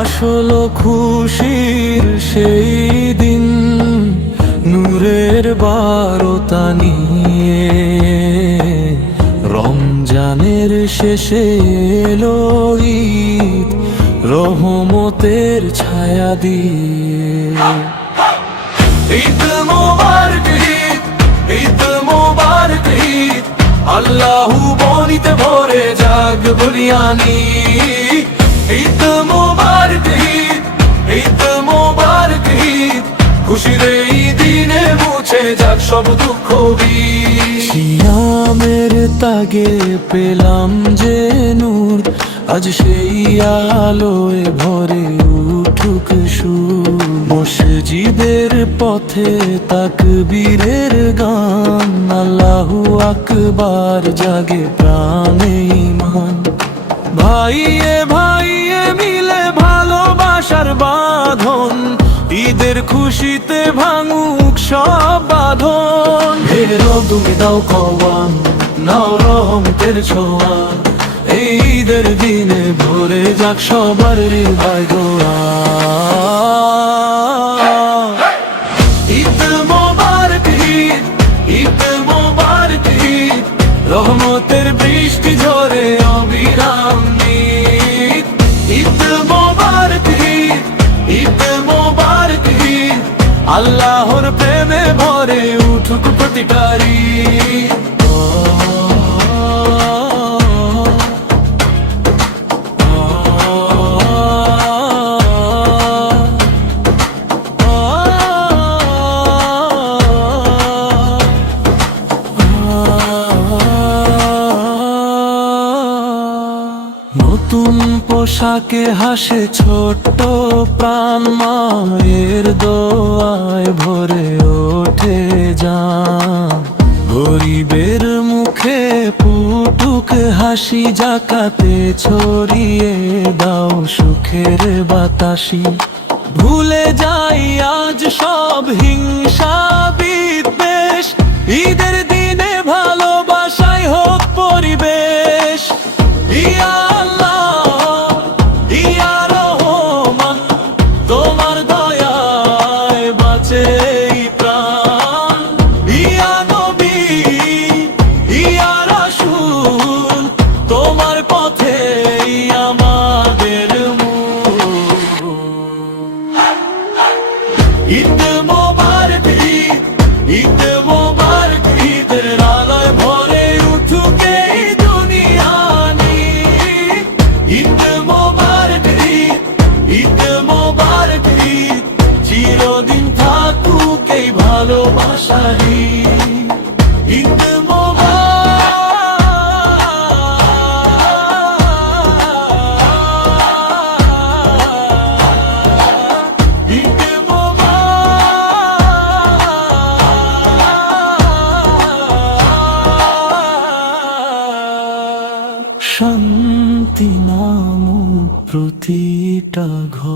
আসল খুশির সেই দিন নূরের বারতা নিয়ে রমজানের শেষে এলো ঈদ রহমতের ছায়া দিয়ে। ঈদ মোবারক ঈদ, ঈদ মোবারক ঈদ, আল্লাহু বনিতে ভরে জাগ বলিয়ানি। ঈদ মোবারক ঈদ, ঈদ মোবারক ঈদ, খুশির এই দিনে মুছে যাক সব দুঃখ বিষ। সিয়ামের তাগে পেলাম যে নূর, আজ সেই আলোয় ভরে উঠুক সুর। মসজিদের পথে তাকবীরের গান, আল্লাহু আকবার জাগে প্রাণে ঈমান। ভাইয়ে ভাইয়ে মিলে ভালোবাসার বাঁধন, ঈদের খুশিতে ভাঙুক সব বাঁধন। হে রব তুমি দাও কওয়ান, নাও রহমতের ছোঁয়া, এই ঈদের দিনে ভরে যাক সবার হৃদয় দোয়া। ঈদ মোবারক ঈদ, ঈদ মোবারক ঈদ, রহমতের বৃষ্টি ঝরে অবিরাম ঈদ। ঈদ মোবারক ঈদ, ঈদ মোবারক ঈদ, আল্লাহর প্রেমে ভরে উঠুক প্রতিটা ঈদ। নতুন পোশাকে হাসে ছোট্ট প্রাণ, মায়ের দোয়ায় ভরে ওঠে জান। গরিবের মুখে ফুটুক হাসি, জাকাতে ছড়িয়ে দাও সুখের বাতাসি। ভুলে যাই আজ সব হিংসা বিদ্বেষ, ঈদের দিনে ভালোবাসাই হোক পরিবেশ। ইয়া আল্লাহ, ইয়া রহমান, তোমার দয়ায় বাঁচে এই প্রাণ। ইয়া নবী, ইয়া রাসূল, তোমার পথেই আমাদের মূল। ঈদ মোবারক ঈদ, ঈদ মোবারক ঈদের আলোয় ভরে উঠুক এই দুনিয়া। ঈদ মোবারক ঈদ, ঈদ মোবারক ঈদ, চিরদিন থাকুক এই ভালোবাসার ঈদ। ঈদ শান্তি নামুক প্রতিটা ঘর।